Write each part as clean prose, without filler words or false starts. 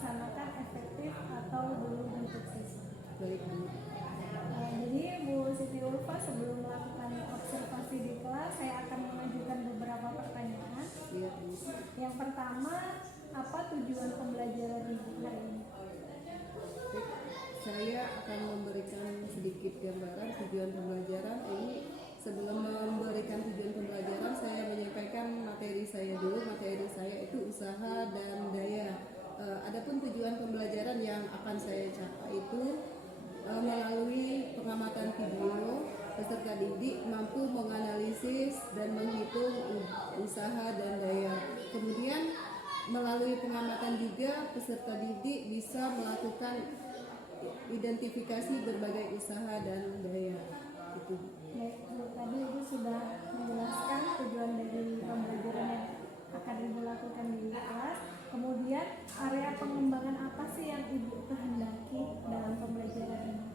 dilaksanakan efektif atau belum untuk siswa. Baik, Bu. Jadi Bu Siti Ulfa, sebelum melakukan observasi di kelas, saya akan mengajukan beberapa pertanyaan. Iya, Bu. Yang pertama, apa tujuan pembelajaran Ibu hari ini? Saya akan memberikan sedikit gambaran tujuan pembelajaran ini. Sebelum memberikan tujuan pembelajaran, saya menyampaikan materi saya dulu. Materi saya itu usaha dan daya. Adapun tujuan pembelajaran yang akan saya capai itu melalui pengamatan video, peserta didik mampu menganalisis dan menghitung usaha dan daya. Kemudian melalui pengamatan juga peserta didik bisa melakukan identifikasi berbagai usaha dan daya. Itu. Baik, Bu, tadi Ibu sudah menjelaskan tujuan dari pembelajaran yang akan Ibu lakukan di kelas. Kemudian area pengembangan apa sih yang Ibu kehendaki dalam pembelajaran ini?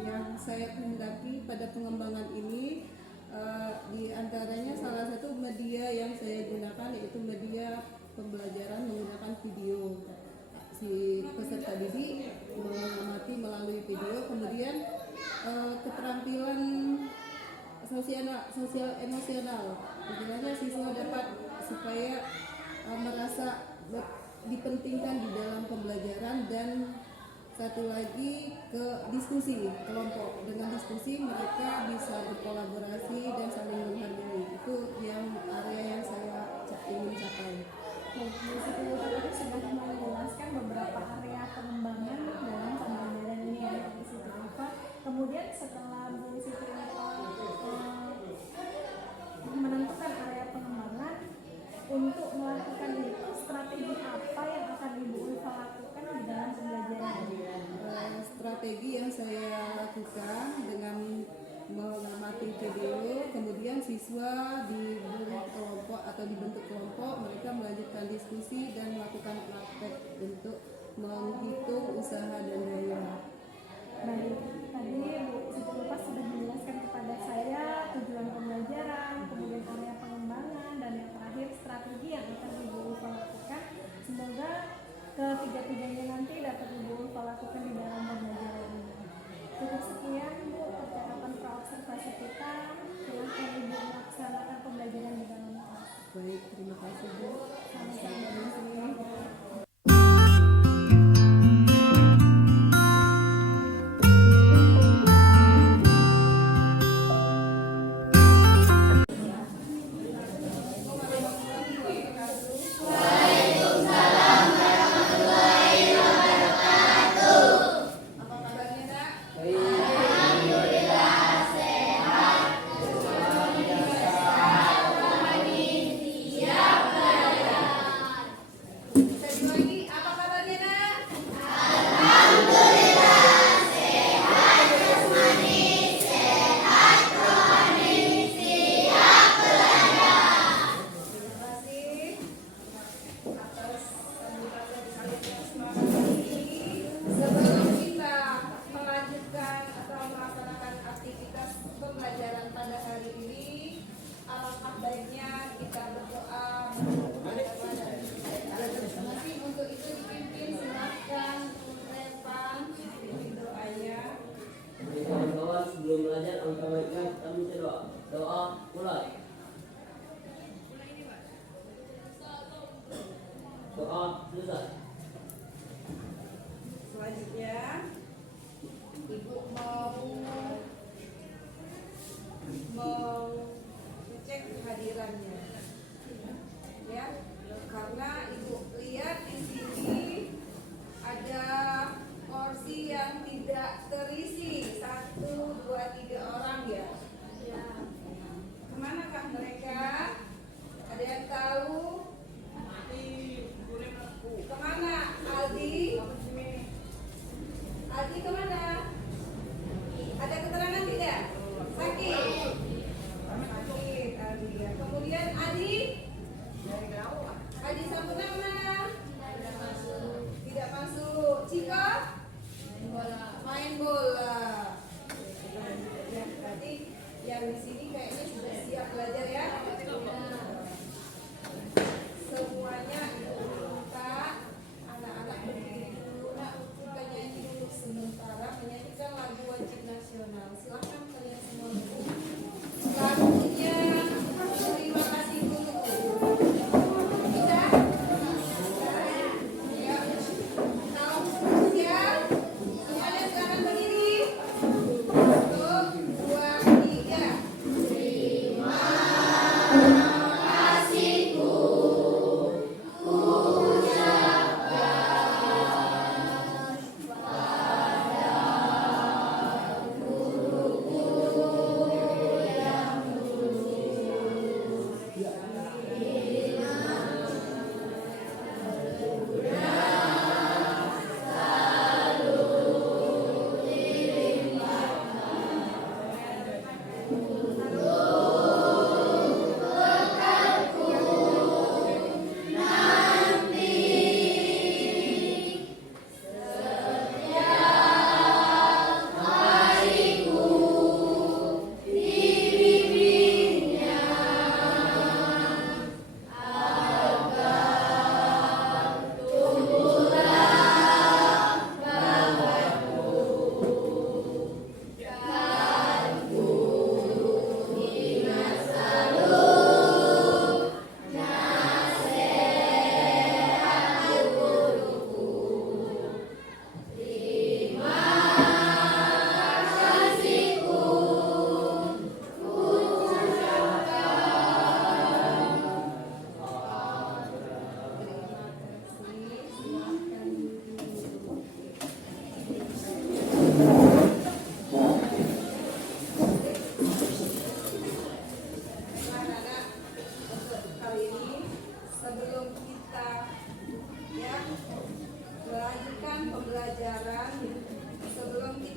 Yang saya kehendaki pada pengembangan ini di antaranya salah satu media yang saya gunakan yaitu media pembelajaran menggunakan video. Si peserta didik mengamati melalui video, kemudian keterampilan sosial emosional, istilahnya siswa dapat supaya merasa dipentingkan di dalam pembelajaran. Dan satu lagi ke diskusi kelompok. Dengan diskusi mereka bisa berkolaborasi dan saling menghargai. Itu yang area yang saya ingin capai. Bu Siti Ulfa tadi sudah menjelaskan beberapa area pengembangan dalam pembelajaran ini ya, Bu Siti Ulfa. Kemudian setelah Bu Siti Ulfa menentukan area pengembangan, untuk melakukan itu strategi apa yang akan Ibu Ulfa lakukan di dalam pembelajaran ini? Strategi yang saya lakukan dengan mengamati video, kemudian siswa dibentuk kelompok atau dibentuk kelompok, mereka melanjutkan diskusi dan melakukan praktek untuk menghitung usaha dan daya. Baik, tadi Bu Siti Ulfa sudah menjelaskan kepada saya tujuan pembelajaran, kemudian area pengembangan, dan yang terakhir strategi yang akan Ibu Ulfa lakukan. Semoga ketiga-tiganya nanti dapat Ibu Ulfa lakukan di dalam pembelajaran ini. Cukup sekian Bu percakapan praobservasi kita. Silakan Ibu melaksanakan pembelajaran di dalam kelas. Baik, terima kasih, Bu. Sama-sama. Sebelum belajar, angka baiknya kita minta doa. Doa mulai. Doa selesai. Selanjutnya Ibu mau cek kehadirannya, ya, karena Ibu lihat di sini ada porsi yang tidak terisi 1, 2, 3 orang ya. Kemanakah mereka? Ada yang tahu? Kemana? Aldi? Aldi kemana? Ada keterangan tidak? Sakit? Sakit Aldi ya. Kemudian Adi? Adi Sampurna kemana? Tidak masuk. Cika? Main bola. Ya, berarti yang di sini kayaknya sudah siap belajar ya. Semuanya minta anak-anak berdiri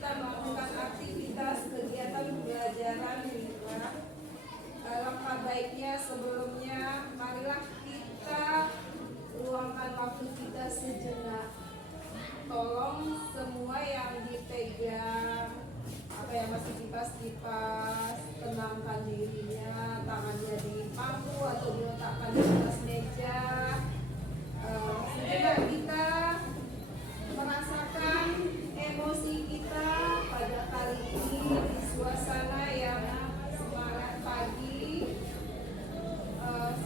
kita melakukan aktivitas kegiatan pembelajaran di luar. Alangkah baiknya sebelumnya marilah kita luangkan waktu kita sejenak. Tolong semua yang dipegang apa yang masih kipas-kipas, tenangkan dirinya, tangannya di pangku atau diletakkan di atas meja. Sejenak kita merasakan emosi kita pada kali ini di suasana yang semangat pagi.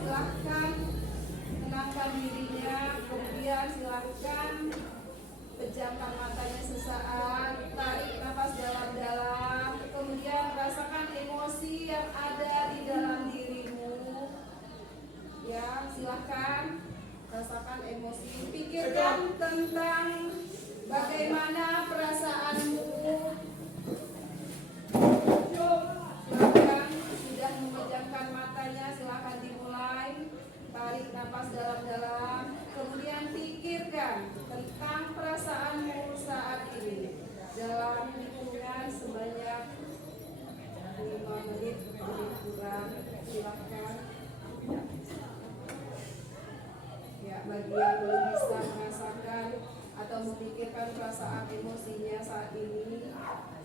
Silahkan tenangkan dirinya, kemudian silahkan pejamkan matanya sesaat, tarik nafas dalam-dalam, kemudian rasakan emosi yang ada di dalam dirimu. Ya, silahkan rasakan emosi. Pikirkan tentang bagaimana perasaanmu. Silahkan, sudah memejamkan matanya, silahkan dimulai. Tarik nafas dalam-dalam, kemudian pikirkan tentang perasaanmu saat ini dalam hitungan sebanyak 5 menit lebih kurang. Silahkan. Ya, bagi yang belum bisa merasakan atau memikirkan perasaan emosinya saat ini,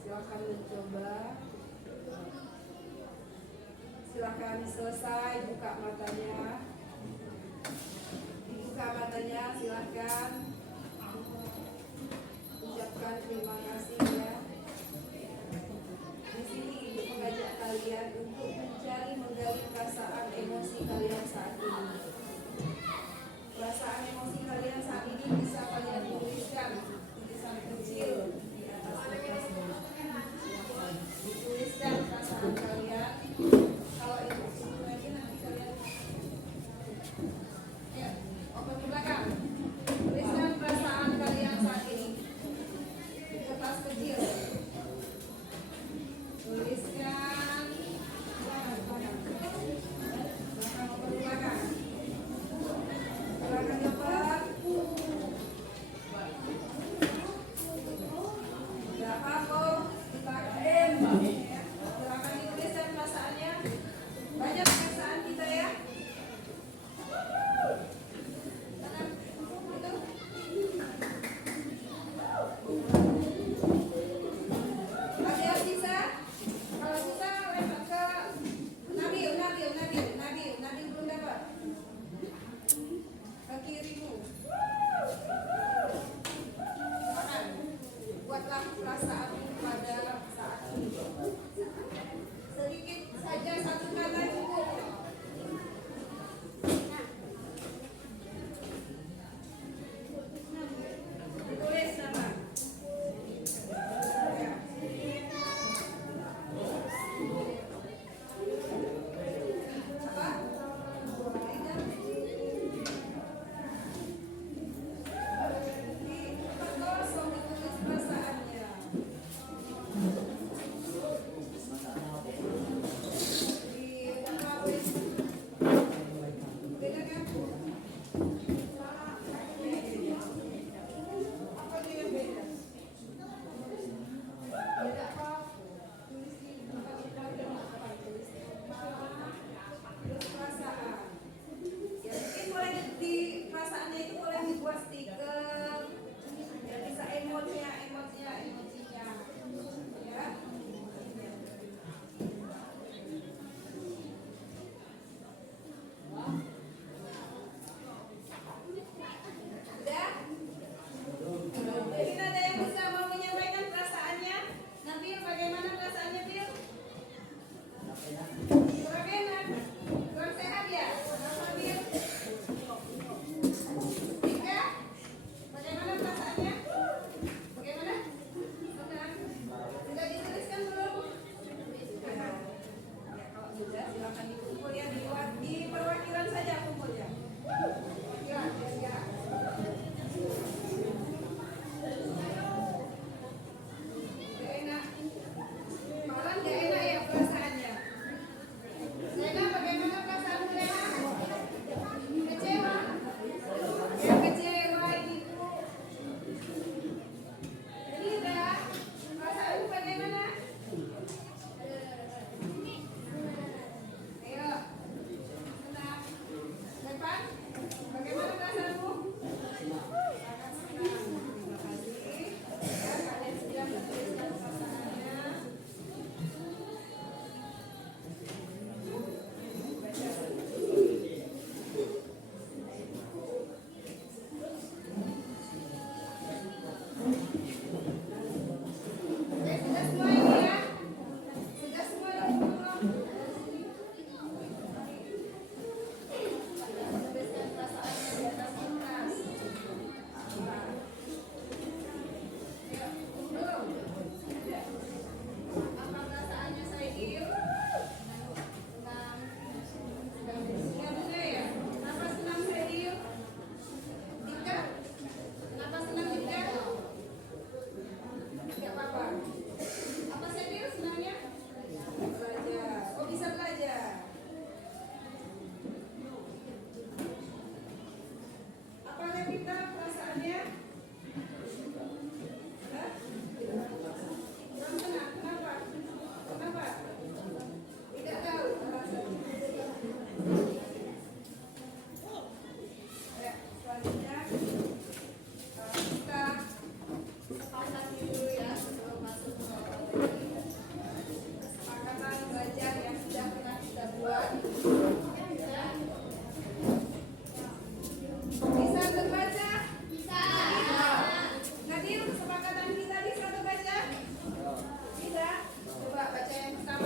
silahkan mencoba. Silahkan selesai, buka matanya. Dibuka matanya, silahkan. Ucapkan terima kasih ya. Di sini ibu mengajak kalian untuk mencari menggali perasaan emosi kalian saat ini. Perasaan emosi kalian saat ini bisa kalian tuliskan tulisan kecil di atas kertasnya. Dituliskan perasaan kalian. Kalau itu lagi nanti kalian ya, open ke belakang. Tuliskan perasaan kalian saat ini di kertas kecil.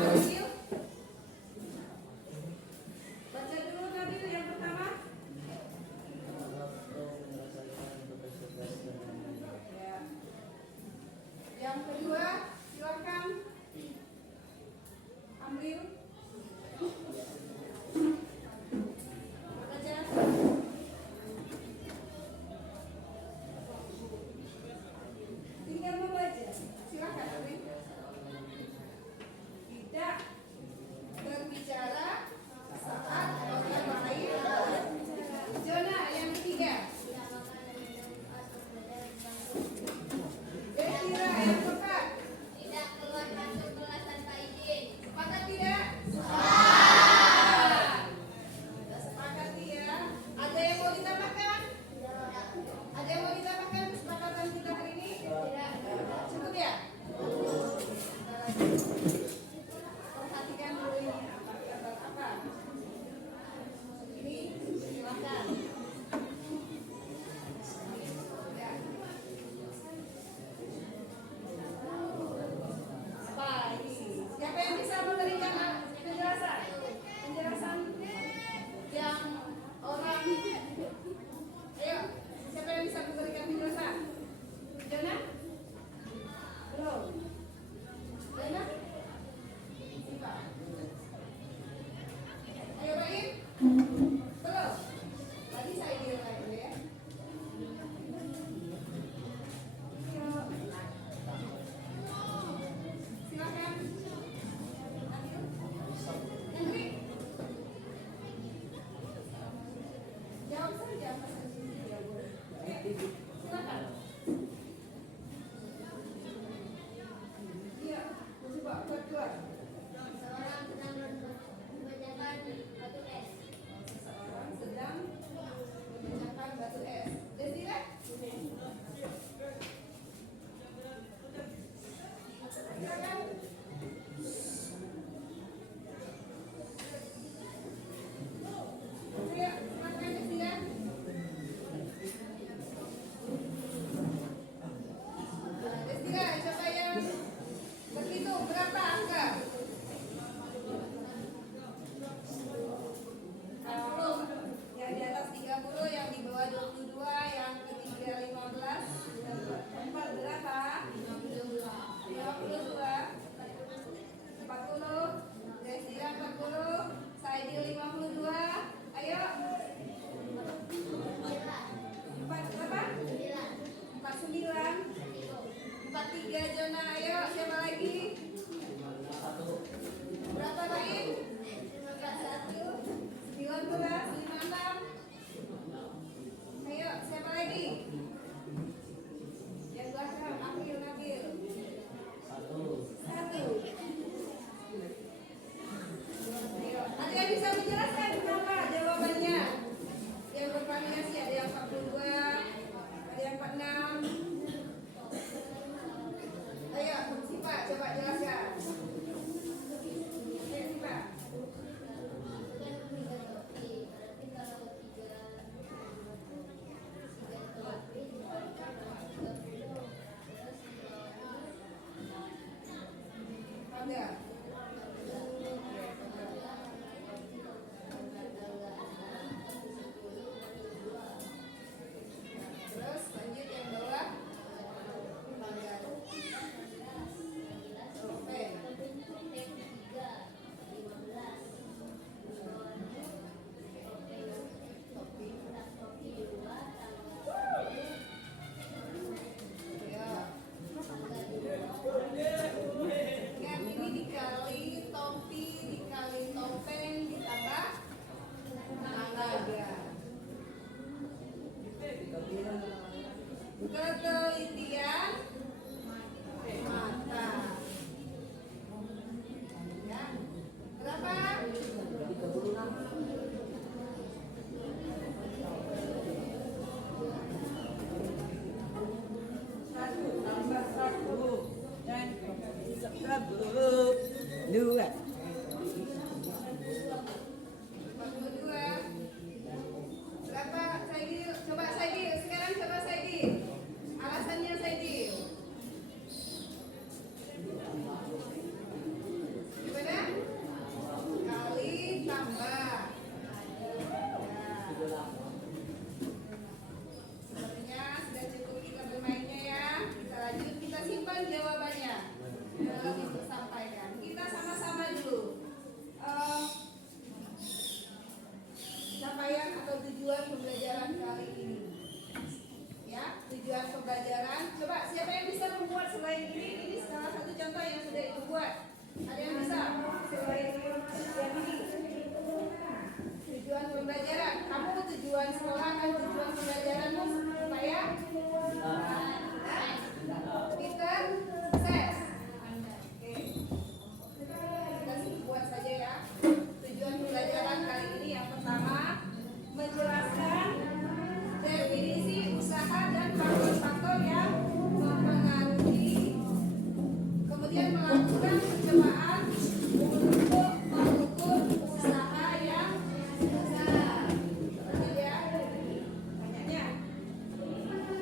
Nabil. Baca dulu Nabil yang pertama. Ya. Yang kedua, silakan. Ambil. Baca. Tinggal membaca. Silakan Ambil. Tidak berbicara saat orang lain. Zona yang ketiga. Desira yang keempat. Tidak keluar masuk kelas tanpa izin. Sepakat tidak? Sepakat tidak? Ada yang mau ditambahkan? Ada yang mau ditambahkan kesepakatan kita hari ini? Cukup ya? Perhatikan dulu ini apa? Ini silakan. Ya. Apa ini? Siapa yang bisa memberikan penjelasan? Penjelasan yang orang. Ayo, siapa yang bisa memberikan penjelasan? Jona? Belum. Jona? Siapa? Ayo Baim? Belum. Tadi saya bilang lagi ya. Ayo. Silakan. Nanti. Jawab saja apa saja yang boleh. Silakan. Iya, coba buat. Seorang sedang mengerjakan batu es. Seseorang sedang memecahkan batu es. Desira? Silakan. Ayo, silakan Desira. Desira, siapa yang berhitung berapa angka? Yang di atas 30, yang di bawah 22, yang ketiga 15, yang keempat berapa? 52, 40, Desira 40, Saidil 52, ayo. 4 berapa? 49, 43 Jona, ayo siapa lagi? Berapa lain? 19, 56. Ayo, siapa lagi? Yang belakang, Nabil. 1. Ayo, ada yang bisa menjelaskan kenapa jawabannya? Yang bervariasi, ada yang 42, ada yang 46. Ayo, Sipa, coba jelaskan. Ayo, Sipa. Ada. Terus lanjut yang bawah. Oke. Ya. Ingat ini dikali topi, dikali topeng, ditambah naga. Ketelitian mata. Ya. Berapa? Dua. 42. Berapa Saidil? Coba Saidil, sekarang coba Saidil. Alasannya Saidil. Gimana? kemudian melakukan percobaan untuk mengukur usaha yang besar. Betul ya? Tanyanya,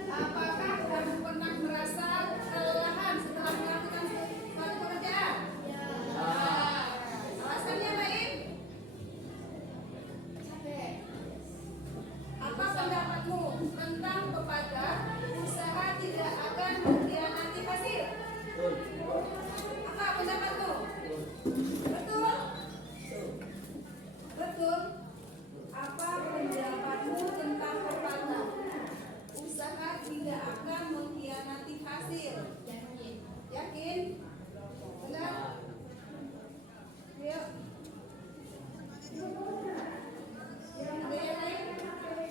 apakah kamu pernah merasa kelelahan setelah melakukan suatu pekerjaan? Alasannya baik? Apa pendapatmu tentang pepatah usaha tidak akan mengkhianati hasil? Apa pendapatmu? Betul? Betul? Apa pendapatmu tentang pepatah usaha tidak akan mengkhianati hasil? Yakin? Benar? Yuk. Ada yang lain?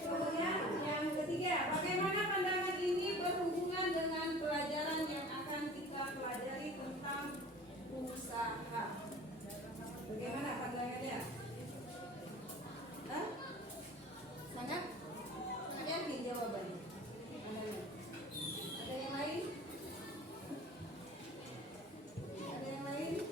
Kemudian yang ketiga, bagaimana pandangan ini berhubungan dengan pelajaran yang akan kita pelajari tentang usaha? Bagaimana pandangannya? Hah? Sangat yakin jawabannya? Ada yang lain? Ada yang lain?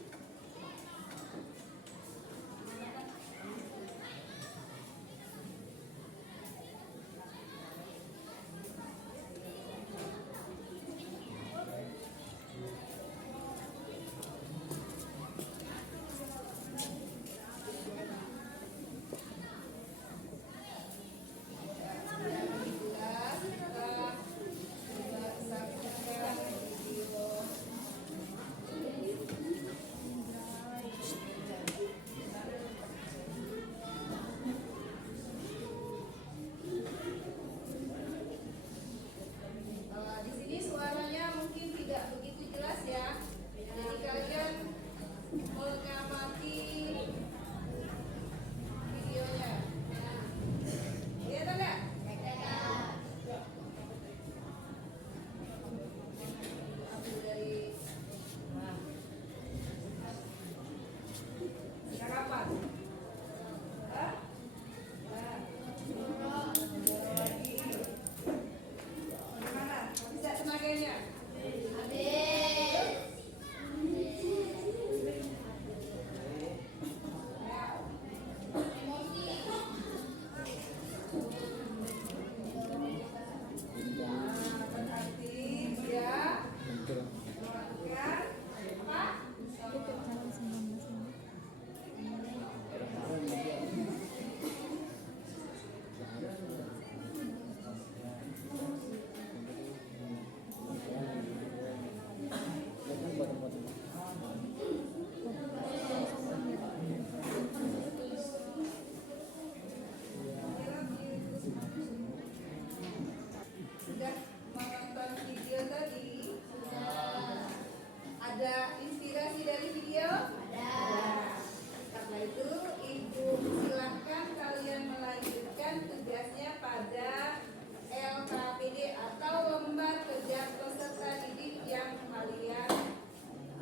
Di sini suaranya mungkin tidak begitu jelas ya. Jadi kalian mengamati videonya. Lihat enggak? Ambil dari sejak kapan? Hah? Lagi. Gimana? Bisa tenaganya? Berarti dia melakukan apa? Sudah menonton video tadi? Ada inspirasi dari video? Karena itu, Ibu silahkan kalian melanjutkan tugasnya pada LKPD atau lembar kerja peserta didik yang kalian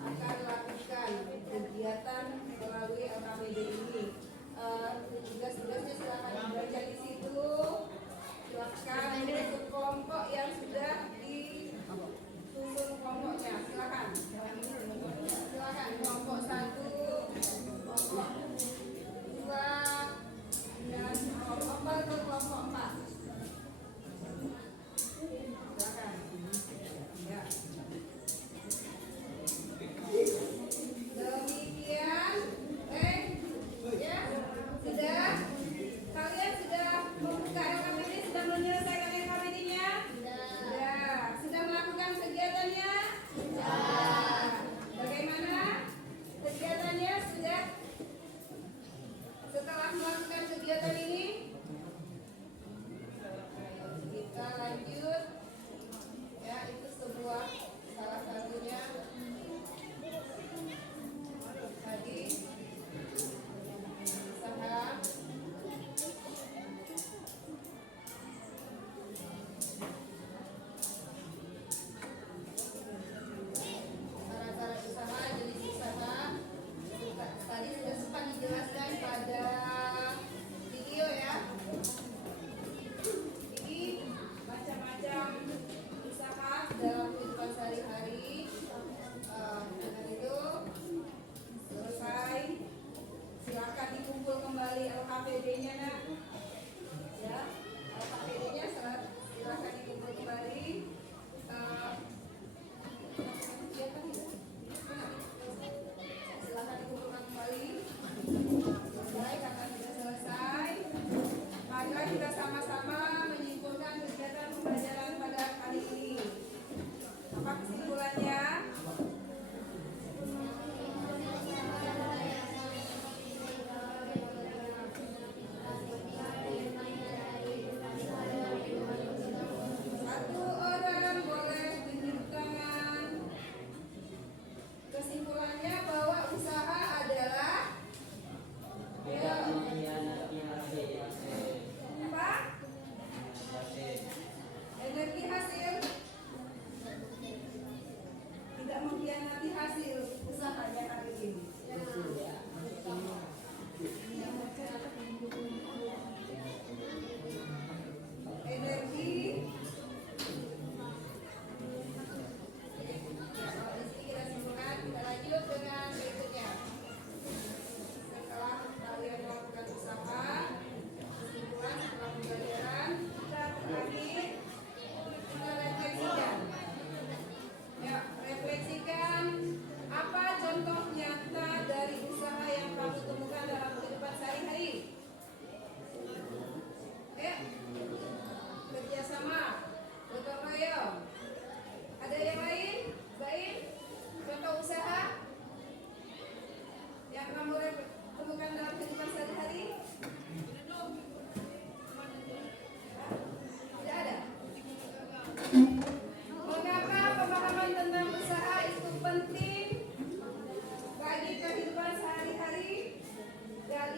akan lakukan kegiatan melalui LKPD ini. Tugas-tugasnya silahkan dibaca di situ. Silakan untuk kelompok yang sudah disusun kelompoknya. Silakan. Silakan kelompok 1, kelompok 2, dan kelompok ke kelompok 4.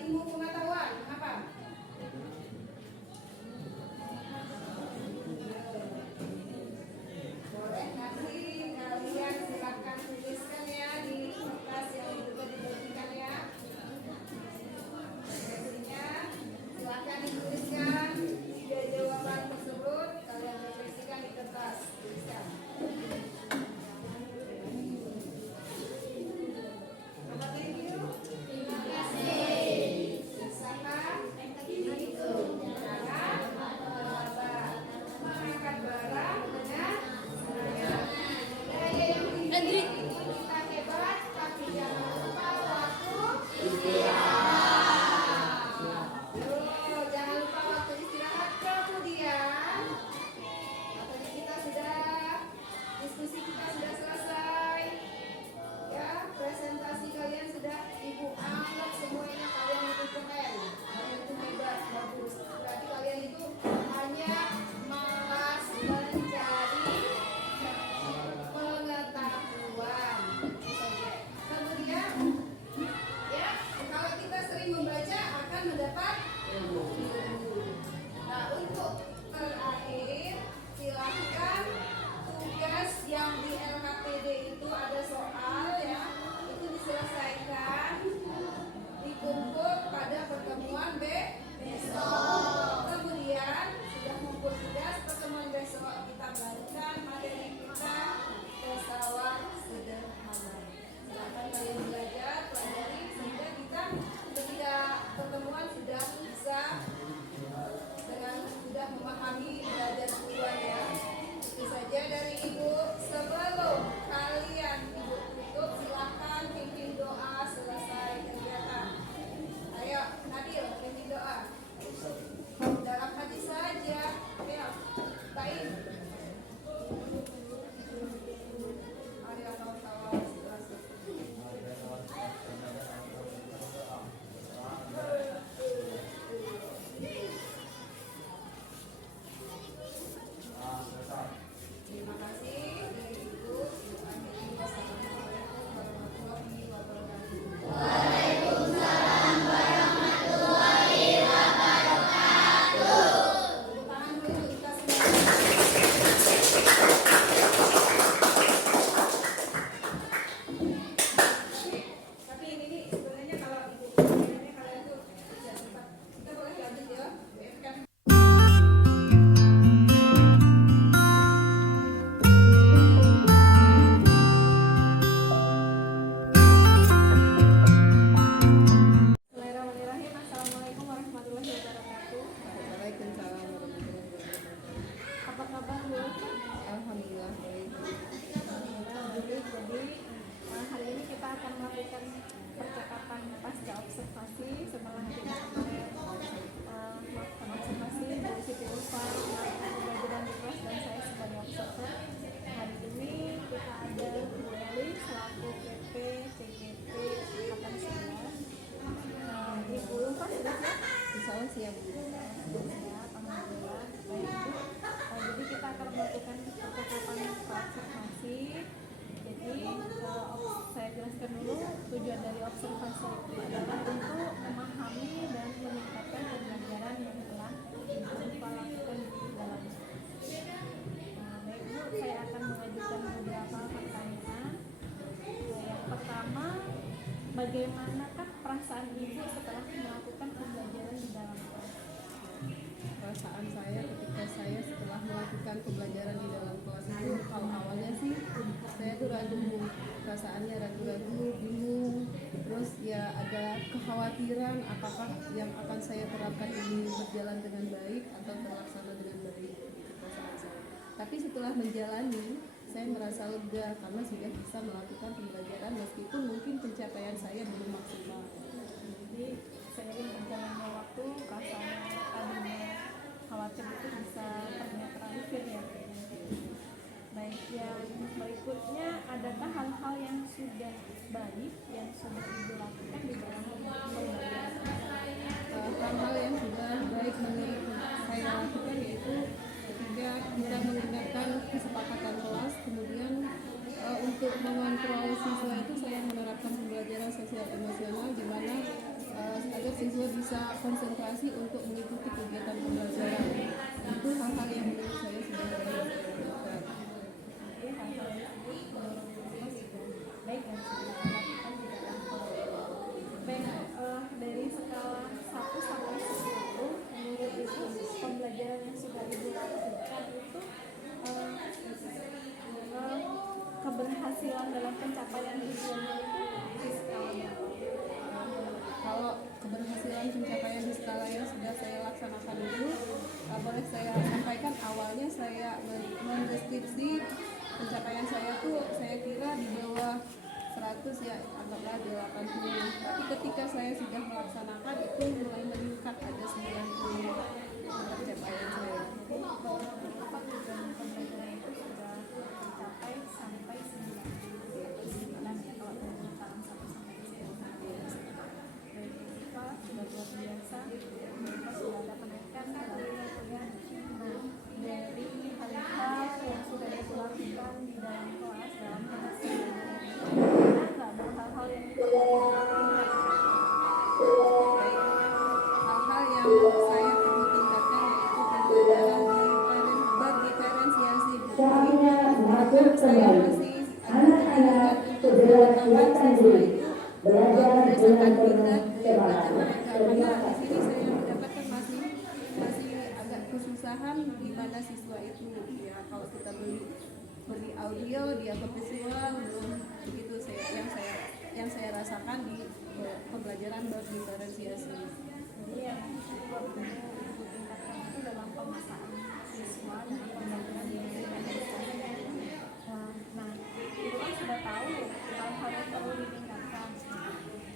ilmu pengetahuan. Apa? Boleh nanti kalian silakan tuliskan ya di kertas yang sudah dibagikan ya. Hasilnya silakan dituliskan tiga jawaban tersebut, kalian refleksikan di kertas. Tuliskan. Apa thank you? Terima kasih. Siapa? Itu. Mengangkat barang dengan semangat. Daya yang tinggi. Kita hebat, tapi jangan lupa waktu istirahat. Jangan lupa waktu istirahat. Kemudian materi kita sudah, diskusi kita sudah selesai. Ya, presentasi kalian sudah ibu anggap semuanya kalian itu keren, kalian itu hebat, bagus. Berarti kalian itu hanya malas mencari pengetahuan. Kemudian, ya, kalau kita sering membaca akan mendapat ilmu. Nah, untuk terakhir, silahkan tugas yang di LKTD itu ada soal ya, itu diselesaikan, dikumpul pada pertemuan besok. Kemudian sudah kumpul tugas, pertemuan besok kita melanjutkan materi kita ke sawah sederhana. Silakan kalian belajar, pelajari sehingga kita ketika pertemuan sudah bisa dengan sudah memahami belajar duluan ya. Itu saja dari ibu. Sebelum kalian ibu tutup, silahkan pimpin doa selesai kegiatan. Ayo Nabil, pimpin doa dalam hati saja. Ayo baik. Ayo kawan-kawan. Terima kasih dari ibu. Wassalamualaikum warahmatullahi wabarakatuh. Tepuk tangan dulu kita semua. Tapi ini sebenarnya kalau ibu ini kalian tuh bisa cepat. Kita boleh lanjut ya. Kan Bismillahirrahmanirrahim. Assalamualaikum warahmatullahi wabarakatuh. Waalaikumsalam warahmatullahi wabarakatuh. Apa kabar Bu? Alhamdulillah baik. Jadi hari ini kita akan melakukan percakapan pasca observasi setelah kita kemarin melakukan observasi dari Siti Ulfa melakukan pembelajaran di kelas dan saya sebagai observer. Hari ini kita ada Bu Eli selaku PP CGP Angkatan 11. Ibu Ulfa sudah siap? Insya Allah siap Bu. Siap, alhamdulillah. Baik Bu. Jadi kita akan melakukan percakapan observasi. Jadi saya jelaskan dulu tujuan dari observasi itu adalah untuk memahami dan meningkatkan pembelajaran yang telah Ulfa lakukan di dalam. Baik Bu, saya akan mengajukan beberapa pertanyaan. Yang pertama, bagaimanakah perasaan Ibu setelah melakukan pembelajaran di dalam kelas? Perasaan saya ketika saya setelah melakukan pembelajaran di dalam kelas itu, kalau awalnya sih saya tuh ragu, perasaannya ragu-ragu, bingung, terus ya ada kekhawatiran apakah yang akan saya terapkan ini berjalan dengan baik atau terlaksana dengan baik, perasaan saya. Tapi setelah menjalani, saya merasa lega karena sudah bisa melakukan pembelajaran meskipun mungkin pencapaian saya belum maksimal. Jadi seiring berjalannya waktu, perasaan tadinya khawatir itu bisa ternetralisir ya. Baik, yang berikutnya, adakah hal-hal yang sudah baik yang sudah Ibu lakukan di dalam pembelajaran? Hal-hal yang sudah baik menurut saya lakukan yaitu ketika kita menggunakan kesepakatan kelas, kemudian untuk mengontrol siswa itu saya menerapkan siswa bisa konsentrasi untuk mengikuti kegiatan pembelajaran. Itu hal-hal yang menurut saya sudah dilakukan. Jadi hal-hal tersebut menurut siswa sudah baik dan sudah dilakukan di dalam pembelajaran. Baik, dari skala 1 sampai 10 menurut Ibu pembelajaran yang sudah Ibu lakukan itu keberhasilan dalam pencapaian tujuannya itu di skala berapa? Kalau keberhasilan pencapaian di skala yang sudah saya laksanakan dulu, boleh saya sampaikan awalnya saya mendeskripsi pencapaian saya tuh saya kira di bawah 100 ya, anggaplah 80. Tapi ketika saya sudah melaksanakan itu mulai meningkat ada 90 pencapaian saya. Apa tujuan pembelajaran itu sudah tercapai sampai 9 ya kalau dari tahun 1 sampai 10. Baik, sudah luar biasa, mereka sudah ada kenaikan dari waktunya. Nah, dari hal-hal yang sudah dilakukan di dalam kelas dalam pembelajaran ada nggak hal-hal yang perlu diingat? Hal-hal yang saya perlu tingkatkan yaitu pembelajaran berdiferensiasi buku. Saya masih ada keinginan untuk menambahkan siswa itu berdasarkan minat daya belajar mereka. Karena di sini saya mendapatkan masih agak kesusahan di mana siswa itu ya kalau kita beri audio dia ke visual belum begitu yang saya rasakan di pembelajaran berdiferensiasi. Jadi yang perlu Ibu tingkatkan itu dalam pemasaran siswa dan pembelajaran di Nah, Ibu kan sudah tahu hal-hal yang perlu ditingkatkan.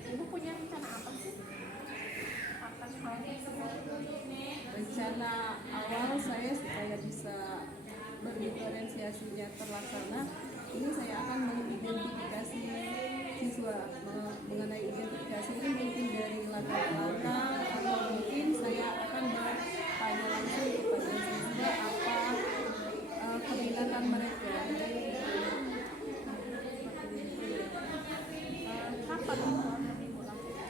Ibu punya rencana apa sih akan hal tersebut? Rencana awal saya supaya bisa berdiferensiasinya terlaksana, ini saya akan mengidentifikasi siswa. Mengenai identifikasi ini mungkin dari latar belakang atau mungkin saya akan bertanya langsung kepada siswa apa keminatan mereka. Kapan Ibu akan Ibu lakukan?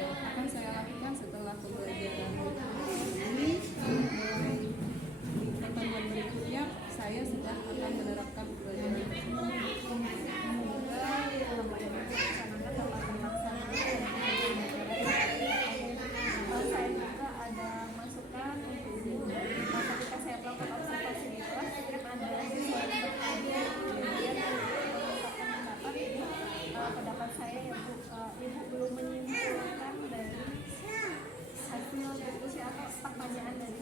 Akan saya lakukan setelah pembelajaran ini, mulai di pertemuan berikutnya saya sudah akan menerapkan pembelajaran tersebut. Semoga apa yang Ibu rencanakan dapat terlaksana. Saya juga ada masukan untuk Ibu. Ketika saya melakukan observasi di kelas, kan ada siswa yang bertanya, kemudian mengungkapkan pendapat ini, pendapat saya ya Bu, Ibu belum menyimpulkan dari hasil diskusi atau pertanyaan dari